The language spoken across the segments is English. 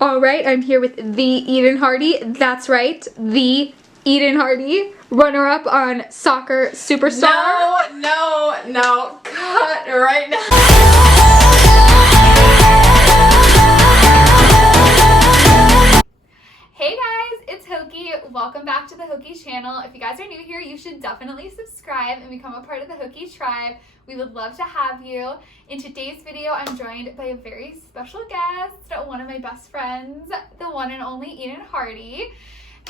All right, I'm here with the Eden Hardy. That's right, the Eden Hardy, runner-up on Soccer Superstar. No, cut right now. Hey guys, it's Hoki. Welcome back to the Hoki channel. If you guys are new here, you should definitely subscribe and become a part of the Hoki tribe. We would love to have you. In today's video, I'm joined by a very special guest, one of my best friends, the one and only Eden Hardy.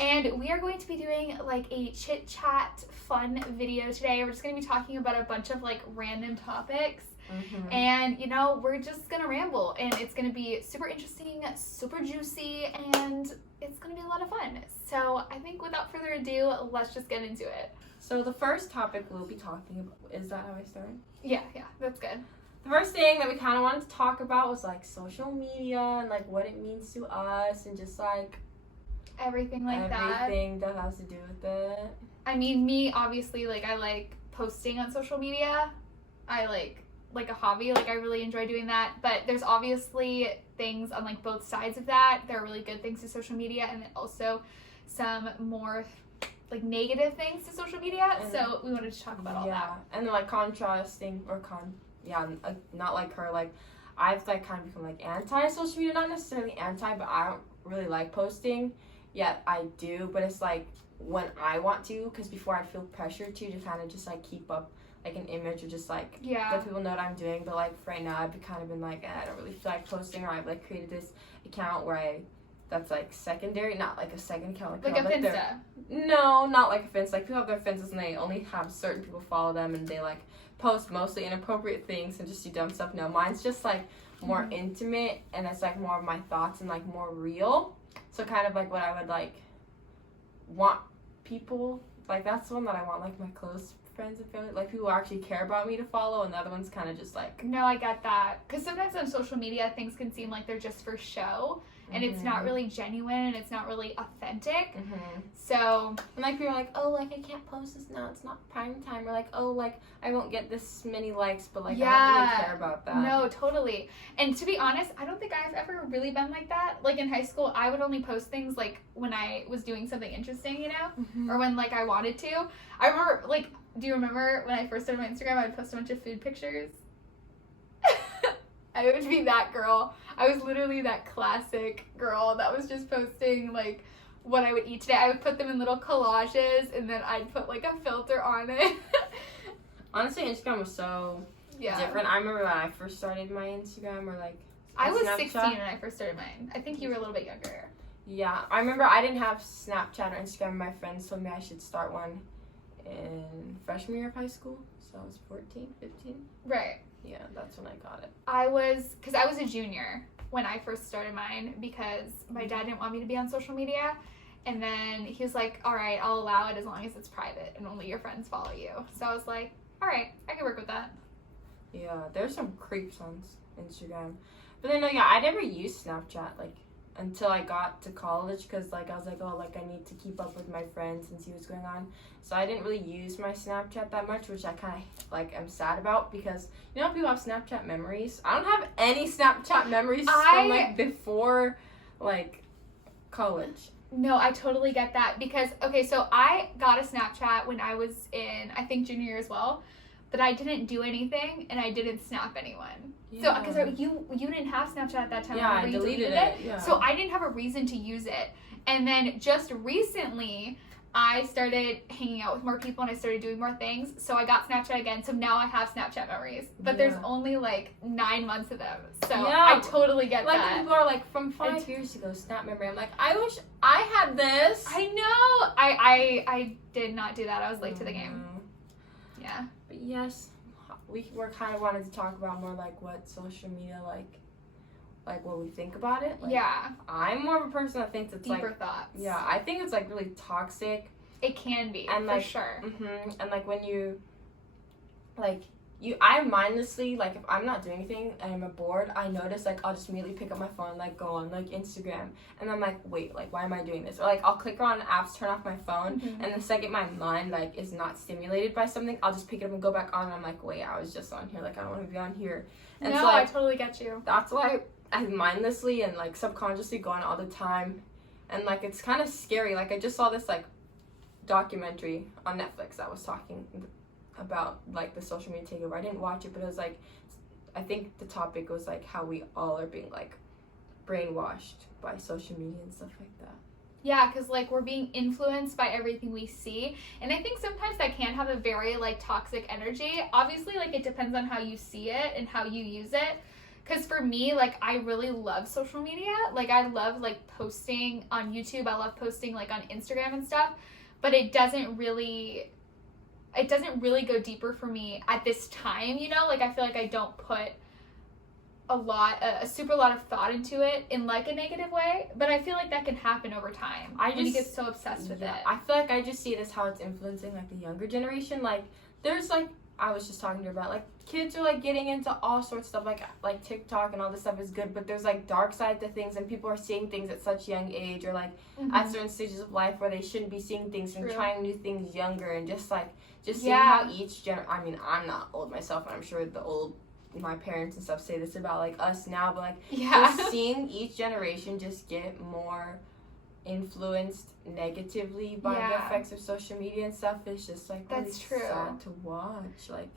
And we are going to be doing like a chit chat fun video today. We're just going to be talking about a bunch of like random topics. And you know, we're just gonna ramble and it's gonna be super interesting, super juicy, and it's gonna be a lot of fun. So I think without further ado, let's just get into it. So the first topic we'll be talking about, is that how I started? Yeah, that's good. The first thing that we kind of wanted to talk about was like social media and like what it means to us and just like everything that has to do with it. I mean, me obviously, like I like posting on social media. I like a hobby, like I really enjoy doing that, but there's obviously things on like both sides of that. There are really good things to social media and then also some more like negative things to social media, so we wanted to talk about all that. Yeah, and then like contrasting or not like her, like I've like kind of become like anti-social media, not necessarily anti, but I don't really like posting, yet I do, but it's like when I want to, because before I feel pressure to kind of just like keep up like an image or just like let people know what I'm doing, but like right now I've kind of been like I don't really feel like posting, or I've like created this account where that's like secondary, not like a second account like a Finsta. No, not like a Finsta. Like people have their Finstas and they only have certain people follow them and they like post mostly inappropriate things and just do dumb stuff. No, mine's just like more intimate and it's like more of my thoughts and like more real. So kind of like what I would like want people, like that's the one that I want like my close friends and family, like people who actually care about me to follow, and the other one's kind of just like, no, I get that, because sometimes on social media things can seem like they're just for show and it's not really genuine and it's not really authentic. So and like people are like, oh, like I can't post this now, it's not prime time, or like, oh, like I won't get this many likes, but like I don't really care about that. No, totally. And to be honest, I don't think I've ever really been like that. Like in high school, I would only post things like when I was doing something interesting, you know, or when like I wanted to. I remember, like, do you remember when I first started my Instagram, I would post a bunch of food pictures? I would be that girl. I was literally that classic girl that was just posting, like, what I would eat today. I would put them in little collages, and then I'd put, like, a filter on it. Honestly, Instagram was so different. I remember when I first started my Instagram, or, like, I was 16 when I first started mine. I think you were a little bit younger. Yeah, I remember I didn't have Snapchat or Instagram. My friends told me I should start one in freshman year of high school, so I was 14, 15. Right. Yeah, that's when I got it. Because I was a junior when I first started mine, because my dad didn't want me to be on social media, and then he was like, all right, I'll allow it as long as it's private and only your friends follow you. So I was like, all right, I can work with that. Yeah, there's some creeps on Instagram, but then I never used Snapchat like until I got to college, because like I was like, oh, like I need to keep up with my friends and see what's going on. So I didn't really use my Snapchat that much, which I kind of like am sad about, because you know people have Snapchat memories. I don't have any Snapchat memories from like before like college. No, I totally get that, because okay, so I got a Snapchat when I was in, I think, junior year as well, but I didn't do anything and I didn't snap anyone. Yeah. So, because you didn't have Snapchat at that time. Yeah, I deleted it. Yeah. So I didn't have a reason to use it. And then just recently, I started hanging out with more people and I started doing more things. So I got Snapchat again. So now I have Snapchat memories. But there's only like 9 months of them. So I totally get that. Like people are like, from 5 years ago, Snap memory. I'm like, I wish I had this. I know. I did not do that. I was late to the game. Yeah. But yes, we're kind of wanted to talk about more like what social media like what we think about it. Like, yeah. I'm more of a person that thinks it's deeper like thoughts. Yeah, I think it's like really toxic. It can be, and for like, sure. And like when I mindlessly, like if I'm not doing anything and I'm bored, I notice like I'll just immediately pick up my phone, like go on like Instagram, and I'm like, wait, like why am I doing this? Or like I'll click on apps, turn off my phone, and the second my mind like is not stimulated by something, I'll just pick it up and go back on, and I'm like, wait, I was just on here, like I don't want to be on here. And no, so, like, I totally get you. That's why mindlessly and like subconsciously go on all the time, and like it's kind of scary. Like I just saw this like documentary on Netflix that was talking about like the social media takeover. I didn't watch it, but it was like, I think the topic was like how we all are being like brainwashed by social media and stuff like that. Yeah, because like we're being influenced by everything we see, and I think sometimes that can have a very like toxic energy. Obviously, like it depends on how you see it and how you use it. Because for me, like I really love social media. Like I love like posting on YouTube. I love posting like on Instagram and stuff, but it doesn't really go deeper for me at this time. You know, like I feel like I don't put a super lot of thought into it in like a negative way, but I feel like that can happen over time when you get so obsessed with it. I feel like I just see it as how it's influencing like the younger generation. Like there's like, I was just talking to her about like kids are like getting into all sorts of stuff, like TikTok and all this stuff is good, but there's like dark side to things, and people are seeing things at such young age, or like at certain stages of life where they shouldn't be seeing things and trying new things younger, and just seeing how each I mean, I'm not old myself, and I'm sure my parents and stuff say this about like us now, but like just seeing each generation just get more influenced negatively by the effects of social media and stuff is just like really sad to watch. Like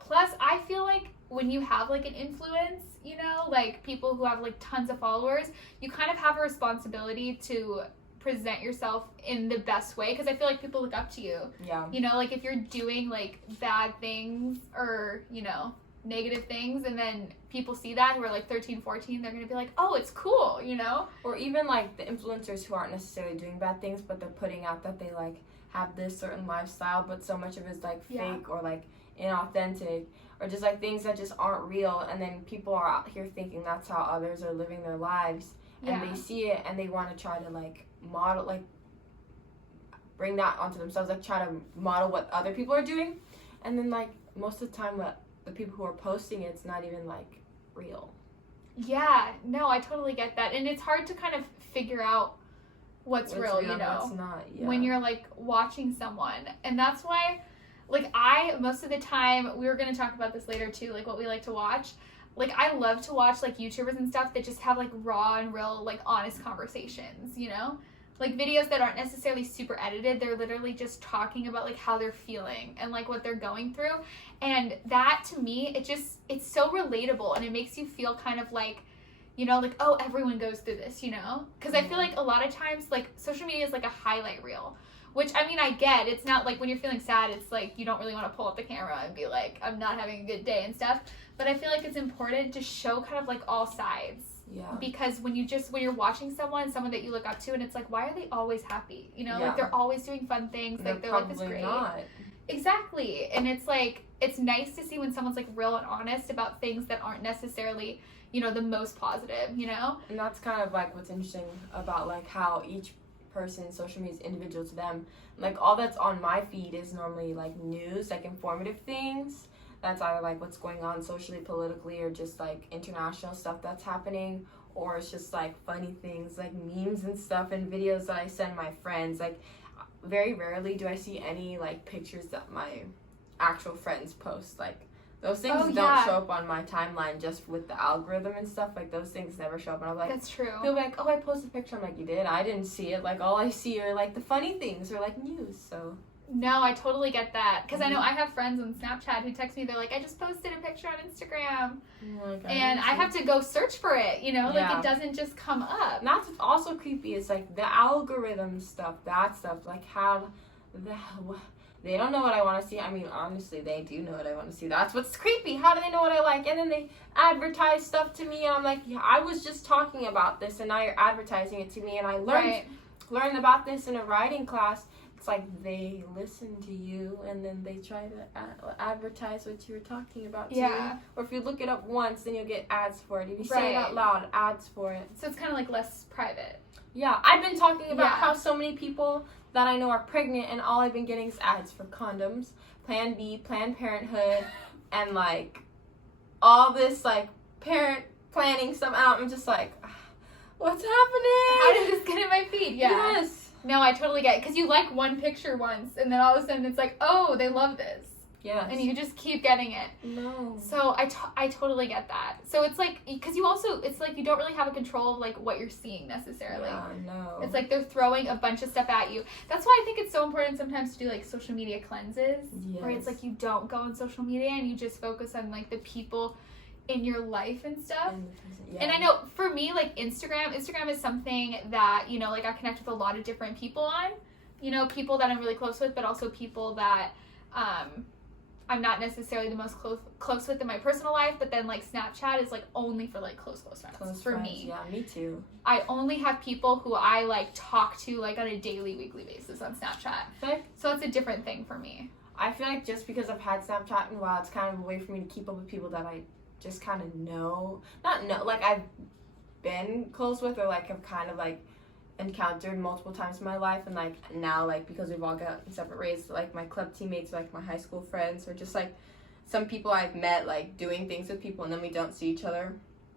Plus I feel like when you have like an influence, you know, like people who have like tons of followers, you kind of have a responsibility to present yourself in the best way, because I feel like people look up to you. You know, like if you're doing like bad things or, you know, negative things, and then people see that who are like 13, 14, they're gonna be like, oh, it's cool, you know? Or even like the influencers who aren't necessarily doing bad things, but they're putting out that they like have this certain lifestyle, but so much of it is like fake or like inauthentic, or just like things that just aren't real, and then people are out here thinking that's how others are living their lives, and they see it and they want to try to like model, like bring that onto themselves, like try to model what other people are doing, and then like most of the time what the people who are posting it's not even like real. Yeah, no, I totally get that, and it's hard to kind of figure out what's real, you know, what's not, when you're like watching someone. And that's why like I most of the time, we were going to talk about this later too, like what we like to watch, like I love to watch like YouTubers and stuff that just have like raw and real like honest conversations, you know, like videos that aren't necessarily super edited. They're literally just talking about like how they're feeling and like what they're going through. And that to me, it's so relatable, and it makes you feel kind of like, you know, like, oh, everyone goes through this, you know? Because I feel like a lot of times like social media is like a highlight reel, which I mean, I get. It's not like when you're feeling sad, it's like you don't really want to pull up the camera and be like, I'm not having a good day and stuff. But I feel like it's important to show kind of like all sides. Yeah. Because when you're watching someone that you look up to, and it's like, why are they always happy? You know, like they're always doing fun things. Like they're like this great. Not. Exactly. And it's like, it's nice to see when someone's like real and honest about things that aren't necessarily, you know, the most positive, you know? And that's kind of like what's interesting about like how each person's social media is individual to them. Like all that's on my feed is normally like news, like informative things. That's either like what's going on socially, politically, or just like international stuff that's happening, or it's just like funny things like memes and stuff and videos that I send my friends. Like very rarely do I see any like pictures that my actual friends post. Like those things don't show up on my timeline just with the algorithm and stuff. Like those things never show up, and I'm like, that's true. People be like, oh, I posted a picture. I'm like, you did? I didn't see it. Like all I see are like the funny things or like news. So no, I totally get that, because I know I have friends on Snapchat who text me, they're like, I just posted a picture on Instagram, and I have to go search for it, you know, like it doesn't just come up. And that's what's also creepy, is like the algorithm stuff, that stuff, like how they don't know what I want to see. I mean, honestly, they do know what I want to see. That's what's creepy. How do they know what I like? And then they advertise stuff to me, and I'm like, yeah, I was just talking about this, and now you're advertising it to me, and I learned about this in a writing class. It's like they listen to you, and then they try to advertise what you were talking about to you. Or if you look it up once, then you'll get ads for it. If you say it out loud, ads for it. So it's kind of like less private. Yeah, I've been talking about how so many people that I know are pregnant, and all I've been getting is ads for condoms, Plan B, Planned Parenthood, and like all this like parent planning stuff out. I'm just like, what's happening? How did this get in my feed? Yes. No, I totally get it. Because you like one picture once, and then all of a sudden it's like, oh, they love this. Yes. And you just keep getting it. No. So I totally get that. So it's like, because you also, it's like you don't really have a control of like what you're seeing necessarily. Yeah, no. It's like they're throwing a bunch of stuff at you. That's why I think it's so important sometimes to do like social media cleanses. Yes. Where it's like you don't go on social media and you just focus on like the people in your life and stuff. Yeah. And I know for me, like Instagram is something that, you know, like I connect with a lot of different people on. You know, people that I'm really close with, but also people that I'm not necessarily the most close with in my personal life, but then like Snapchat is like only for like close friends for me. Yeah, me too. I only have people who I like talk to like on a daily, weekly basis on Snapchat. So it's a different thing for me. I feel like just because I've had Snapchat in a while, it's kind of a way for me to keep up with people that I just kind of know. Not know, like I've been close with or like have kind of like encountered multiple times in my life, and like now like because we've all got separate ways, like my club teammates, like my high school friends, or just like some people I've met like doing things with people and then we don't see each other.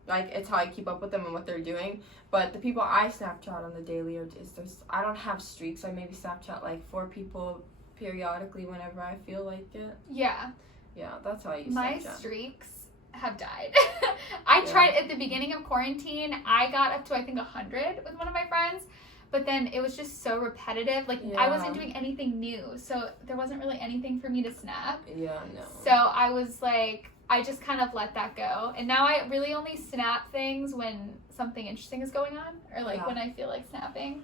Like it's how I keep up with them and what they're doing. But the people I Snapchat on the daily are just I don't have streaks. I maybe Snapchat like 4 people periodically whenever I feel like it. Yeah. Yeah, that's how I use my Snapchat. Streaks have died. I tried at the beginning of quarantine. I got up to I think 100 with one of my friends, but then it was just so repetitive. Like I wasn't doing anything new, so there wasn't really anything for me to snap. Yeah, no. So I was like, I just kind of let that go, and now I really only snap things when something interesting is going on, or like when I feel like snapping.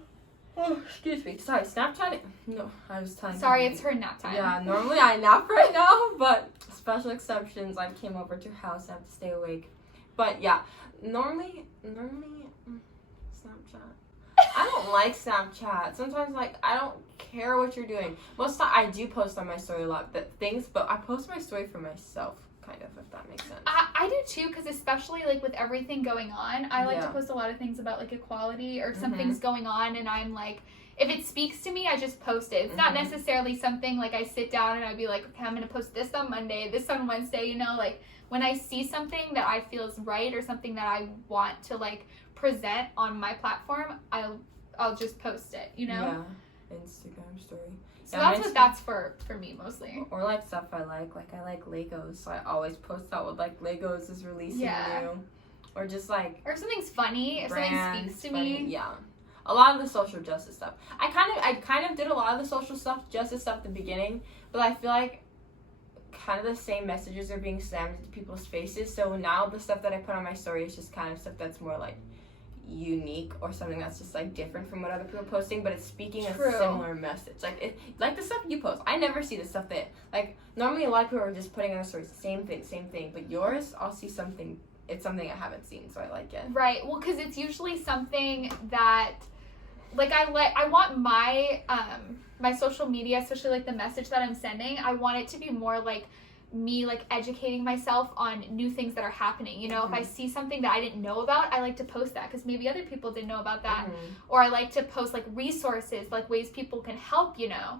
Oh, excuse me. Sorry, Snapchat. No, I was telling. Sorry, it's her nap time. Yeah, normally I nap right now, but special exceptions. I came over to her house. I have to stay awake. But yeah, normally Snapchat. I don't like Snapchat. Sometimes like I don't care what you're doing. Most of the time I do post on my story a lot things, but I post my story for myself. Kind of, if that makes sense. I do too, because especially like with everything going on, I like to post a lot of things about like equality or something's going on, and I'm like, if it speaks to me, I just post it. It's not necessarily something like I sit down and I'd be like, okay, I'm gonna post this on Monday, this on Wednesday, you know, like when I see something that I feel is right or something that I want to like present on my platform, I'll just post it, you know? Yeah, Instagram story. So that's what that's for me mostly. Or like stuff I like I like Legos, so I always post out what like Legos is releasing new. Or just like, or if something's funny, if something speaks to me. Yeah. A lot of the social justice stuff. I kind of did a lot of the social justice stuff at the beginning, but I feel like kind of the same messages are being slammed into people's faces. So now the stuff that I put on my story is just kind of stuff that's more like unique or something that's just like different from what other people are posting, but it's speaking a similar message. Like the stuff you post, I never see the stuff that like normally a lot of people are just putting on a story same thing, but yours I'll see something. It's something I haven't seen, so I like it. Right. Well, because it's usually something that like I want my my social media, especially like the message that I'm sending, I want it to be more like me like educating myself on new things that are happening. You know, if I see something that I didn't know about, I like to post that because maybe other people didn't know about that. Or I like to post like resources, like ways people can help, you know.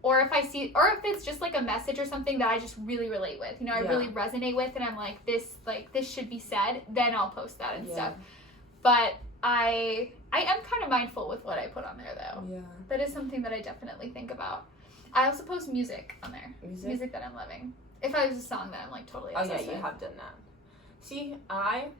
Or if if it's just like a message or something that I just really relate with, you know, I really resonate with, and I'm like this should be said, then I'll post that and stuff. But I am kind of mindful with what I put on there though. Yeah. That is something that I definitely think about. I also post music on there. Music that I'm loving. If I was a song that I'm like totally obsessed with. You have done that. See, I'm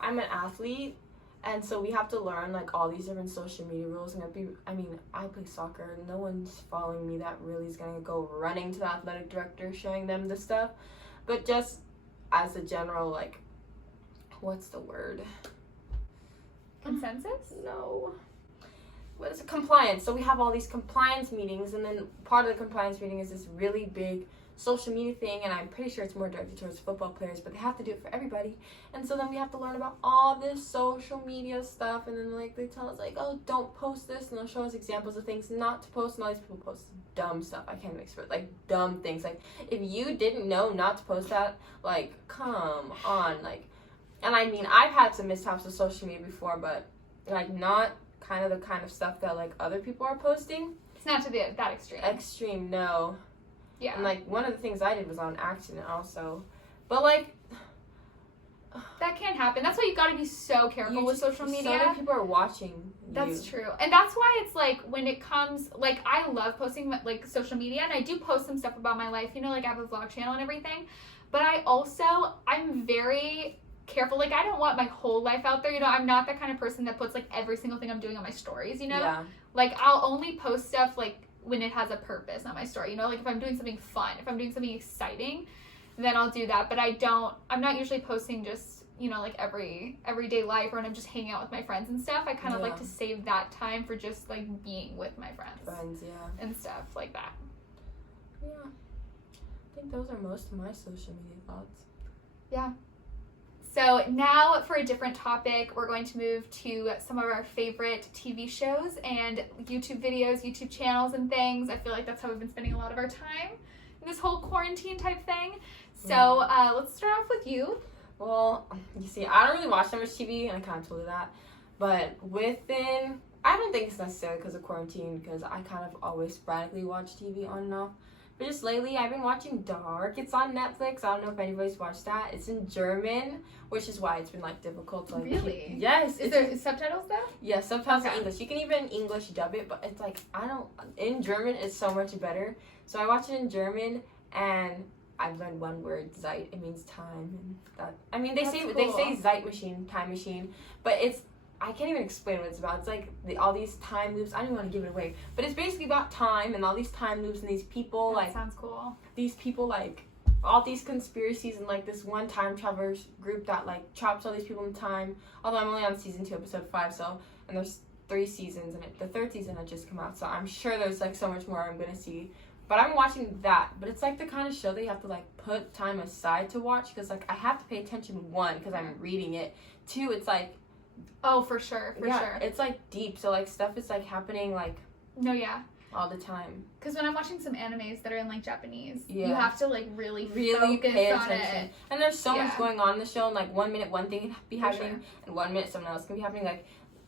an athlete, and so we have to learn like all these different social media rules. And I play soccer, and no one's following me that really is gonna go running to the athletic director showing them the stuff. But just as a general like, what's the word? Consensus? No. What is it? Compliance. So we have all these compliance meetings, and then part of the compliance meeting is this really big social media thing, and I'm pretty sure it's more directed towards football players, but they have to do it for everybody. And so then we have to learn about all this social media stuff, and then like they tell us like, oh, don't post this, and they'll show us examples of things not to post, and all these people post dumb stuff. I can't even express like dumb things. Like if you didn't know not to post that, like come on, like. And I mean, I've had some mishaps with social media before, but like not kind of stuff that like other people are posting. It's not to that extreme. Extreme, no. Yeah. And like one of the things I did was on accident also. But like That can't happen. That's why you got to be so careful with social media. So many people are watching you. That's true. And that's why it's like when it comes, like I love posting like social media, and I do post some stuff about my life, you know, like I have a vlog channel and everything. But I'm very careful. Like I don't want my whole life out there, you know. I'm not that kind of person that puts like every single thing I'm doing on my stories, you know. Yeah. Like I'll only post stuff like when it has a purpose on my story, you know, like if I'm doing something fun, if I'm doing something exciting, then I'll do that. But I'm not usually posting just, you know, like everyday life, or when I'm just hanging out with my friends and stuff. I kind of like to save that time for just like being with my friends, and stuff like that. Yeah, I think those are most of my social media thoughts. Yeah. So now for a different topic, we're going to move to some of our favorite TV shows and YouTube videos, YouTube channels and things. I feel like that's how we've been spending a lot of our time in this whole quarantine type thing. So let's start off with you. Well, you see, I don't really watch that much TV, and I kind of told you that. But I don't think it's necessarily because of quarantine, because I kind of always sporadically watch TV on and off. But just lately, I've been watching Dark. It's on Netflix. I don't know if anybody's watched that. It's in German, which is why it's been like difficult to like. Really? Yes. Is there subtitles though? Yeah, subtitles in English. You can even English dub it, but it's like in German it's so much better. So I watch it in German, and I've learned one word, Zeit. It means time, and that. I mean, they say Zeit machine, time machine, but I can't even explain what it's about. It's like all these time loops. I don't want to give it away, but it's basically about time and all these time loops and these people. That sounds cool. These people like all these conspiracies and like this one time travelers group that like chops all these people in time. Although I'm only on season 2, episode 5, and there's 3 seasons, and the 3rd season had just come out, so I'm sure there's like so much more I'm gonna see. But I'm watching that. But it's like the kind of show that you have to like put time aside to watch, because like I have to pay attention, 1, because I'm reading it. 2, it's like. Oh, for sure. It's like deep, so like stuff is like happening like. No, yeah. All the time. Because when I'm watching some animes that are in like Japanese, you Yeah. have to like really pay focus on attention. it. And there's so much going on in the show, and like 1 minute one thing can be happening, and 1 minute something else can be happening.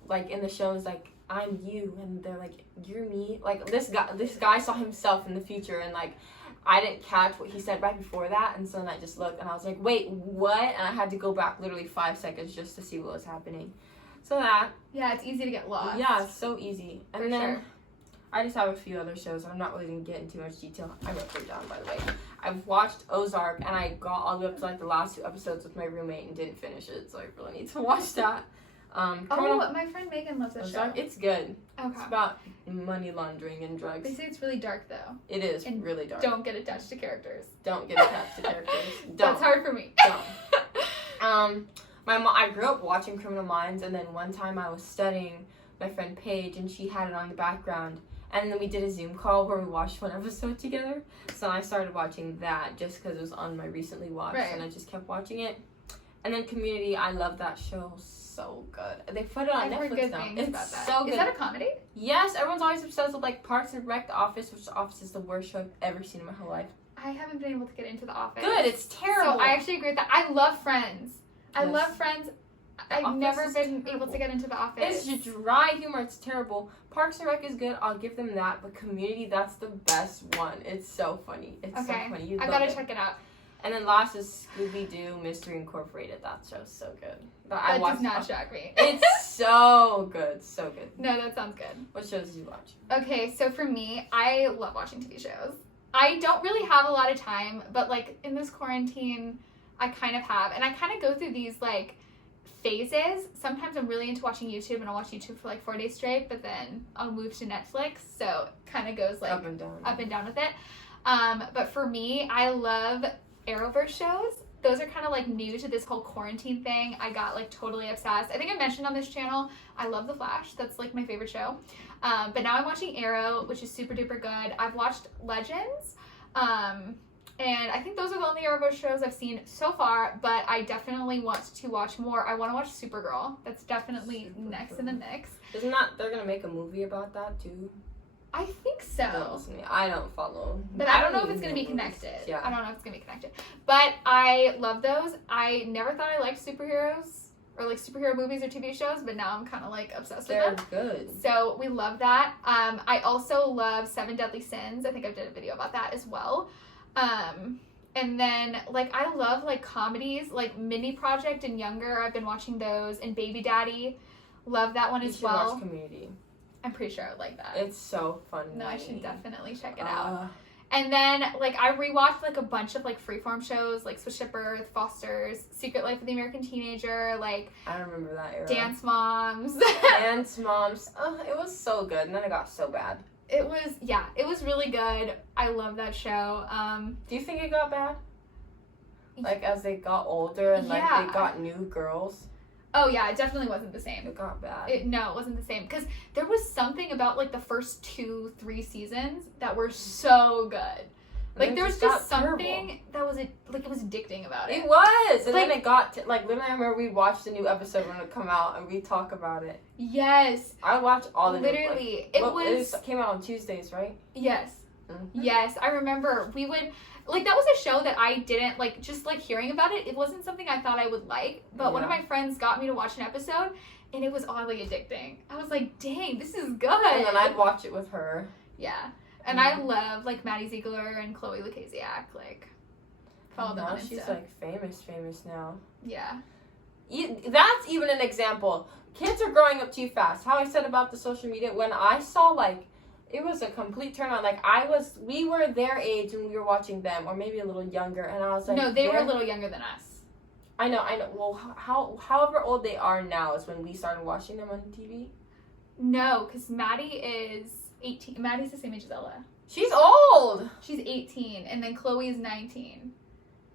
Like in the shows, like I'm you, and they're like you're me. Like this guy saw himself in the future, and like I didn't catch what he said right before that, and so then I just looked and I was like, wait, what? And I had to go back literally 5 seconds just to see what was happening. So that. Yeah, it's easy to get lost. Yeah, it's so easy. And for then sure. I just have a few other shows. I'm not really going to get into too much detail. I wrote them down, by the way. I've watched Ozark, and I got all the way up to like the last 2 episodes with my roommate and didn't finish it, so I really need to watch that. My friend Megan loves that Ozark, show. it's good. Okay. It's about money laundering and drugs. They say it's really dark though. It is and really dark. Don't get attached to characters. Don't get attached to characters. Don't. That's hard for me. Don't. My mom. I grew up watching Criminal Minds, and then one time I was studying my friend Paige, and she had it on the background. And then we did a Zoom call where we watched 1 episode together. So I started watching that just because it was on my recently watched, and I just kept watching it. And then Community, I love that show. So good. They put it on Netflix now. It's so good. Is that a comedy? Yes, everyone's always obsessed with like Parks and Rec, The Office, which The Office is the worst show I've ever seen in my whole life. I haven't been able to get into The Office. Good, it's terrible. So I actually agree with that. I love Friends. I love Friends. I've never been able to get into The Office. It's just dry humor. It's terrible. Parks and Rec is good. I'll give them that. But Community, that's the best one. It's so funny. It's so funny. I gotta check it out. And then last is Scooby-Doo Mystery Incorporated. That show's so good. That does not shock me. It's so good. So good. No, that sounds good. What shows did you watch? Okay, so for me, I love watching TV shows. I don't really have a lot of time, but like in this quarantine, I kind of have. And I kind of go through these like phases. Sometimes I'm really into watching YouTube, and I'll watch YouTube for like 4 days straight, but then I'll move to Netflix. So it kind of goes like up and down with it. But for me, I love Arrowverse shows. Those are kind of like new to this whole quarantine thing. I got like totally obsessed. I think I mentioned on this channel, I love The Flash. That's like my favorite show. But now I'm watching Arrow, which is super duper good. I've watched Legends. And I think those are the only Arrowverse shows I've seen so far, but I definitely want to watch more. I want to watch Supergirl. That's definitely next in the mix. Isn't that, they're going to make a movie about that too? I think so. I don't follow. But I don't know if it's going to be connected. Yeah. I don't know if it's going to be connected. But I love those. I never thought I liked superheroes or like superhero movies or TV shows, but now I'm kind of like obsessed with them. They're good. So we love that. I also love 7 Deadly Sins. I think I did a video about that as well. And then, like, I love, like, comedies, like, Mini Project and Younger. I've been watching those. And Baby Daddy. Love that one as well. Watch Community. I'm pretty sure I would like that. It's so funny. No, I should definitely check it out. And then, like, I rewatched, like, a bunch of, like, freeform shows, like Switched at Birth, Foster's, Secret Life of the American Teenager, like... I remember that era. Dance Moms. Dance Moms. Oh, it was so good, and then it got so bad. It was really good. I love that show. Do you think it got bad? Like, as they got older and, like, they got new girls? Oh, yeah, it definitely wasn't the same. It got bad. No, it wasn't the same. Because there was something about, like, the first 2-3 seasons that were so good. Like, there was just something that was, like, it was addicting about it. It was! And then it got, like, literally, I remember we watched the new episode when it come out, and we talk about it. Yes. I watched all the literally, new, like, it came out on Tuesdays, right? Yes. Mm-hmm. Yes, I remember we would... Like, that was a show that I didn't, like, just, like, hearing about it, it wasn't something I thought I would like, but one of my friends got me to watch an episode, and it was oddly addicting. I was like, dang, this is good. And then I'd watch it with her. Yeah. And I love, like, Maddie Ziegler and Chloe Lukasiak, like, follow them on Insta. She's, like, famous now. Yeah. That's even an example. Kids are growing up too fast. How I said about the social media, when I saw, like, it was a complete turn on. Like, we were their age when we were watching them, or maybe a little younger, and I was like... No, they were a little younger than us. I know. Well, however old they are now is when we started watching them on TV. No, because Maddie is 18. Maddie's the same age as Ella. She's old! She's 18, and then Chloe is 19.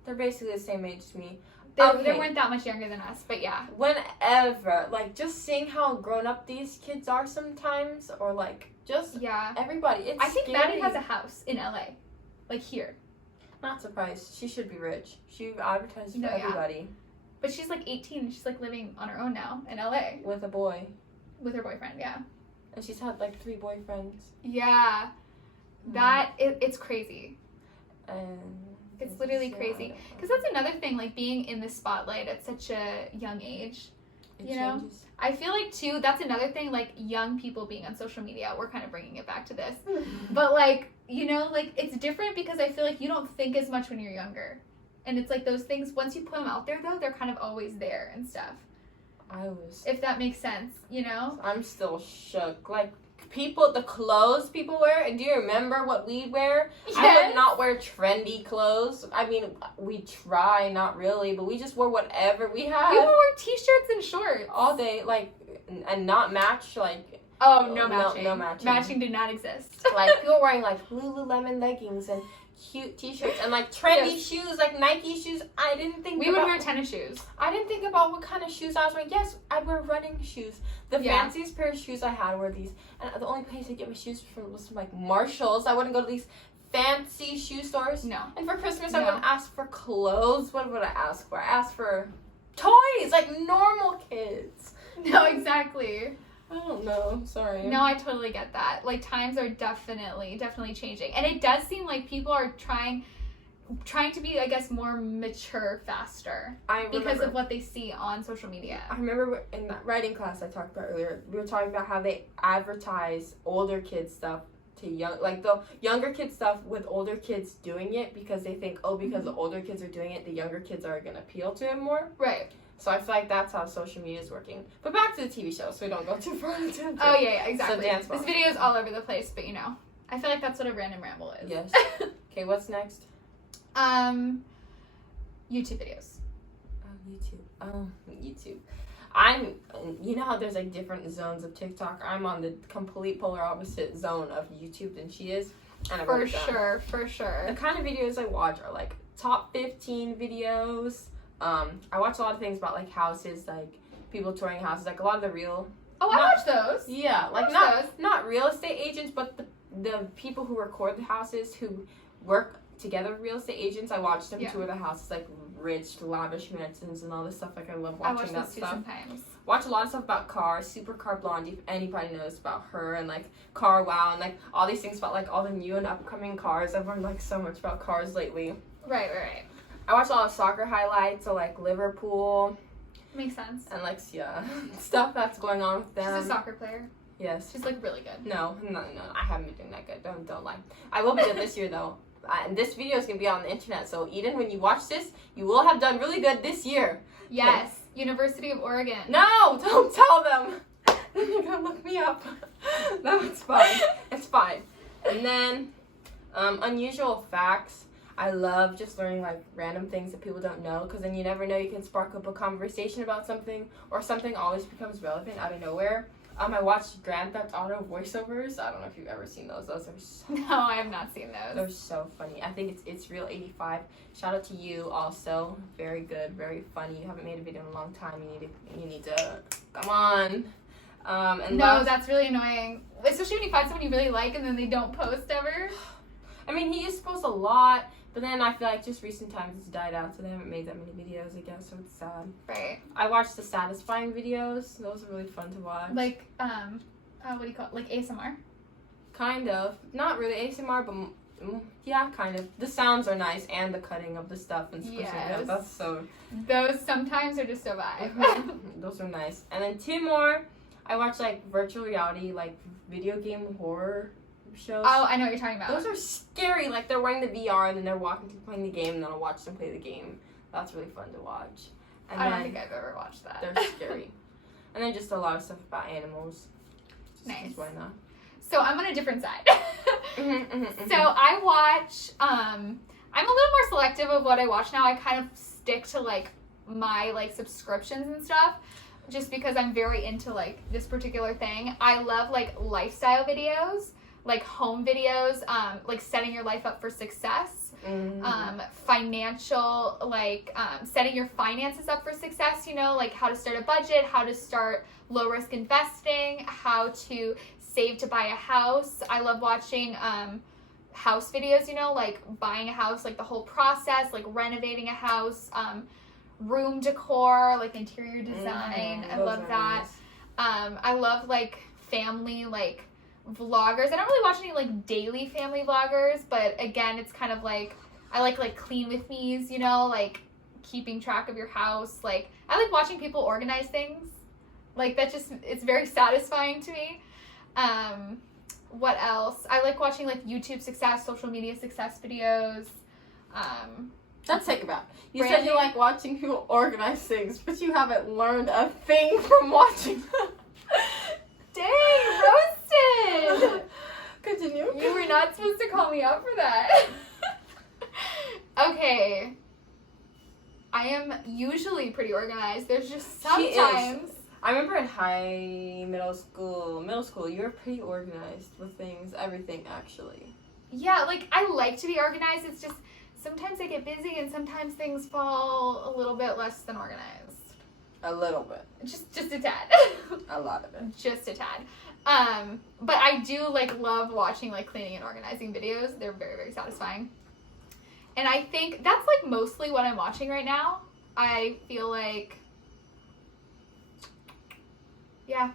They're basically the same age to me. They weren't that much younger than us, but yeah. Whenever, like, just seeing how grown up these kids are sometimes, or, like, just everybody. I think scary. Maddie has a house in LA. Like, here. Not surprised. She should be rich. She advertises for everybody. But she's, like, 18, and she's, like, living on her own now in LA. With a boy. With her boyfriend, yeah. And she's had, like, 3 boyfriends. Yeah. It's crazy. It's literally crazy. Because that's another thing, like, being in the spotlight at such a young age. You know? I feel like, too, that's another thing, like, young people being on social media. We're kind of bringing it back to this. But, like, you know, like, it's different because I feel like you don't think as much when you're younger. And it's like those things, once you put them out there, though, they're kind of always there and stuff. If that makes sense, you know? I'm still shook. Like, the clothes people wear, and do you remember what we wear? Yes. I would not wear trendy clothes. I mean, we try, not really, but we just wear whatever we have. We would wear t-shirts and shorts all day, like, and not match, like. Oh, no matching. No matching. Matching did not exist. Like, people wearing, like, Lululemon leggings and cute t-shirts and, like, trendy shoes, like Nike shoes. I didn't think we would wear tennis shoes. I didn't think about what kind of shoes I was wearing. Yes, I'd wear running shoes. The fanciest pair of shoes I had were these, and the only place I get my shoes from was from, like, Marshalls. I wouldn't go to these fancy shoe stores. No. And for Christmas, I wouldn't ask for clothes. What would I ask for? I asked for toys, like normal kids. No, exactly. I don't know. Sorry. No, I totally get that. Like, times are definitely changing. And it does seem like people are trying to be, I guess, more mature faster. Because of what they see on social media. I remember in that writing class I talked about earlier, we were talking about how they advertise older kids stuff to the younger kids stuff with older kids doing it because they think, because the older kids are doing it, the younger kids are going to appeal to it more. Right. So I feel like that's how social media is working. But back to the TV show, so we don't go too far into it. Oh, yeah, exactly. So this video is all over the place, but, you know, I feel like that's what a random ramble is. Yes. Okay, what's next? YouTube videos. YouTube. You know how there's, like, different zones of TikTok? I'm on the complete polar opposite zone of YouTube than she is. And For sure. The kind of videos I watch are, like, top 15 videos. I watch a lot of things about, like, houses, like, people touring houses, like, a lot of the real... Oh, I watch those. Yeah, like, not real estate agents, but the people who record the houses, who work together with real estate agents. I watch them tour the houses, like, rich, lavish mansions and all this stuff. Like, I love watching that stuff. Sometimes. Watch a lot of stuff about cars, Supercar Blondie, if anybody knows about her, and, like, Car Wow, and, like, all these things about, like, all the new and upcoming cars. I've learned, like, so much about cars lately. Right. I watch a lot of soccer highlights, so, like, Liverpool. Makes sense. And, like, stuff that's going on with them. She's a soccer player. Yes. She's, like, really good. No, I haven't been doing that good. Don't lie. I will be good this year, though. And this video is going to be on the internet. So, Eden, when you watch this, you will have done really good this year. Yes. Okay. University of Oregon. No, don't tell them. Then you're going to look me up. No, it's fine. It's fine. And then, unusual facts. I love just learning like random things that people don't know, because then you never know, you can spark up a conversation about something, or something always becomes relevant out of nowhere. I watched Grand Theft Auto voiceovers. I don't know if you've ever seen those. Those are so No, I have not seen those. They're so funny. I think it's Real 85. Shout out to you also. Very good, very funny. You haven't made a video in a long time. You need to come on. And no, that's really annoying. Especially when you find someone you really like and then they don't post ever. I mean, he used to post a lot, but then I feel like just recent times it's died out, so they haven't made that many videos, I guess, so it's sad. Right. I watched the satisfying videos. Those are really fun to watch. Like, what do you call it? Like ASMR? Kind of. Not really ASMR, but yeah, kind of. The sounds are nice, and the cutting of the stuff and squishing it up. That's so... Those sometimes are just a vibe. Those are nice. And then two more. I watched, like, virtual reality, like, video game horror shows. Oh, I know what you're talking about. Those are scary. Like, they're wearing the VR, and then they're walking through playing the game, and then I'll watch them play the game. That's really fun to watch. And I don't think I've ever watched that. They're scary. And then just a lot of stuff about animals. Nice. Why not? So I'm on a different side. So I watch, I'm a little more selective of what I watch now. I kind of stick to, like, my, like, subscriptions and stuff, just because I'm very into, like, this particular thing. I love, like, lifestyle videos, like home videos, like setting your life up for success, financial, like, setting your finances up for success, you know, like how to start a budget, how to start low risk investing, how to save to buy a house. I love watching house videos, you know, like buying a house, like the whole process, like renovating a house, room decor, like interior design. I love that. Nice. I love, like, family, like, vloggers. I don't really watch any, like, daily family vloggers, but again, it's kind of like, I like clean with me's, you know, like keeping track of your house. Like, I like watching people organize things. Like, that just, it's very satisfying to me. What else? I like watching, like, YouTube success, social media success videos. Let's take it back. You said you like watching people organize things, but you haven't learned a thing from watching them. Dang, roasted! Continue. You were not supposed to call me out for that. Okay. I am usually pretty organized. There's just sometimes... I remember in middle school, you were pretty organized with things, everything, actually. Yeah, like, I like to be organized. It's just, sometimes I get busy and sometimes things fall a little bit less than organized. A little bit. Just a tad. A lot of it. Just a tad. But I do, like, love watching, like, cleaning and organizing videos. They're very, very satisfying. And I think that's, like, mostly what I'm watching right now. I feel like... Yeah,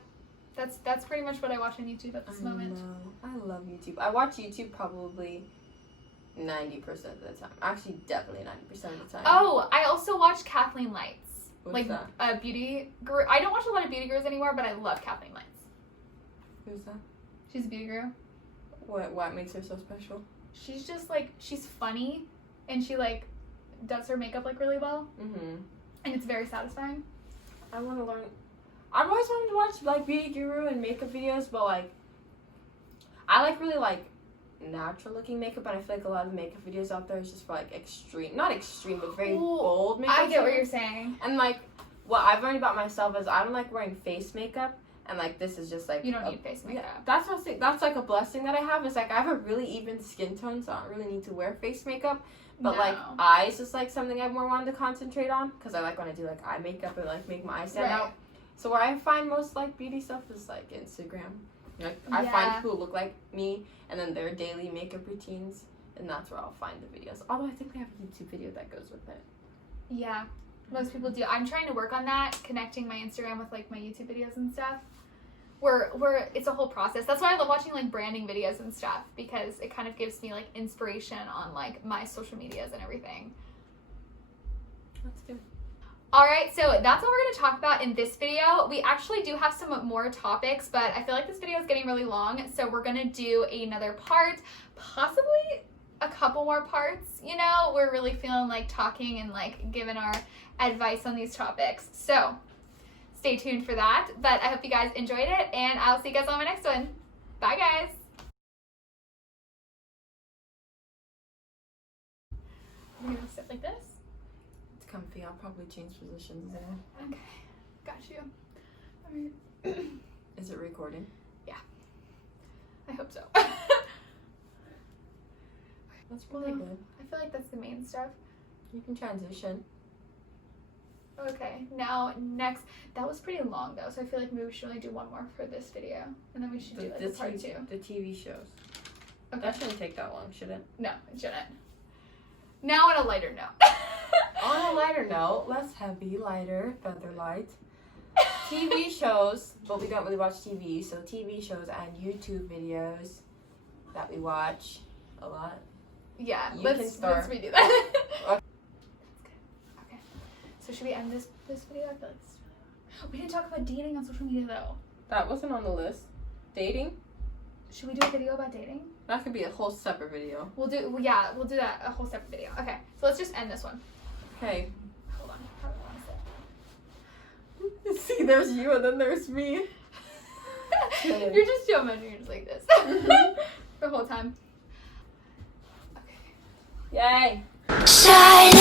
that's pretty much what I watch on YouTube at this moment. I love YouTube. I watch YouTube probably 90% of the time. Actually, definitely 90% of the time. Oh, I also watch Kathleen Lights. What's that? A beauty guru. I don't watch a lot of beauty gurus anymore, but I love Kathleen Lights. Who's that? She's a beauty guru. What makes her so special? She's just, like, she's funny, and she, like, does her makeup, like, really well. Mm-hmm. And it's very satisfying. I want to learn... I've always wanted to watch, like, beauty guru and makeup videos, but, like, I like really, like, natural looking makeup, and I feel like a lot of the makeup videos out there is just for, like, extreme, not extreme, but very bold makeup. I get what you're saying. And, like, what I've learned about myself is I don't like wearing face makeup, and, like, this is just, like... You don't need face makeup. Yeah, that's what I think. That's, like, a blessing that I have. It's, like, I have a really even skin tone, so I don't really need to wear face makeup. But, like, eyes is, like, something I've more wanted to concentrate on, because I like when I do, like, eye makeup and, like, make my eyes stand out. So where I find most, like, beauty stuff is, like, Instagram. Like, I find people who look like me, and then their daily makeup routines, and that's where I'll find the videos. Although I think they have a YouTube video that goes with it. Yeah, most people do. I'm trying to work on that, connecting my Instagram with, like, my YouTube videos and stuff. Where it's a whole process. That's why I love watching, like, branding videos and stuff, because it kind of gives me, like, inspiration on, like, my social medias and everything. That's good. Alright, so that's what we're going to talk about in this video. We actually do have some more topics, but I feel like this video is getting really long, so we're going to do another part, possibly a couple more parts, you know? We're really feeling like talking and like giving our advice on these topics. So stay tuned for that. But I hope you guys enjoyed it, and I'll see you guys on my next one. Bye, guys. We're gonna sit like this. It's comfy. I'll probably change positions there. Okay, got you. Is it recording? I hope so. That's really good. I feel like that's the main stuff. You can transition. Okay, now next. That was pretty long though, so I feel like maybe we should only do one more for this video, and then we should do like a part 2. The TV shows. Okay. That shouldn't take that long, should it? No, it shouldn't. Now on a lighter note. On a lighter note, less heavy, lighter, feather light. TV shows, but we don't really watch TV, so TV shows and YouTube videos that we watch a lot. Yeah, You let's can start. redo that. Okay. That's good. Okay. So should we end this video? I feel like this is really... We didn't talk about dating on social media though. That wasn't on the list. Dating? Should we do a video about dating? That could be a whole separate video. We'll do that, a whole separate video. Okay, so let's just end this one. Okay. Hold on. How do I want to sit? See, there's you and then there's me. You're just so much. You're just like this the whole time. Okay. Yay! Shine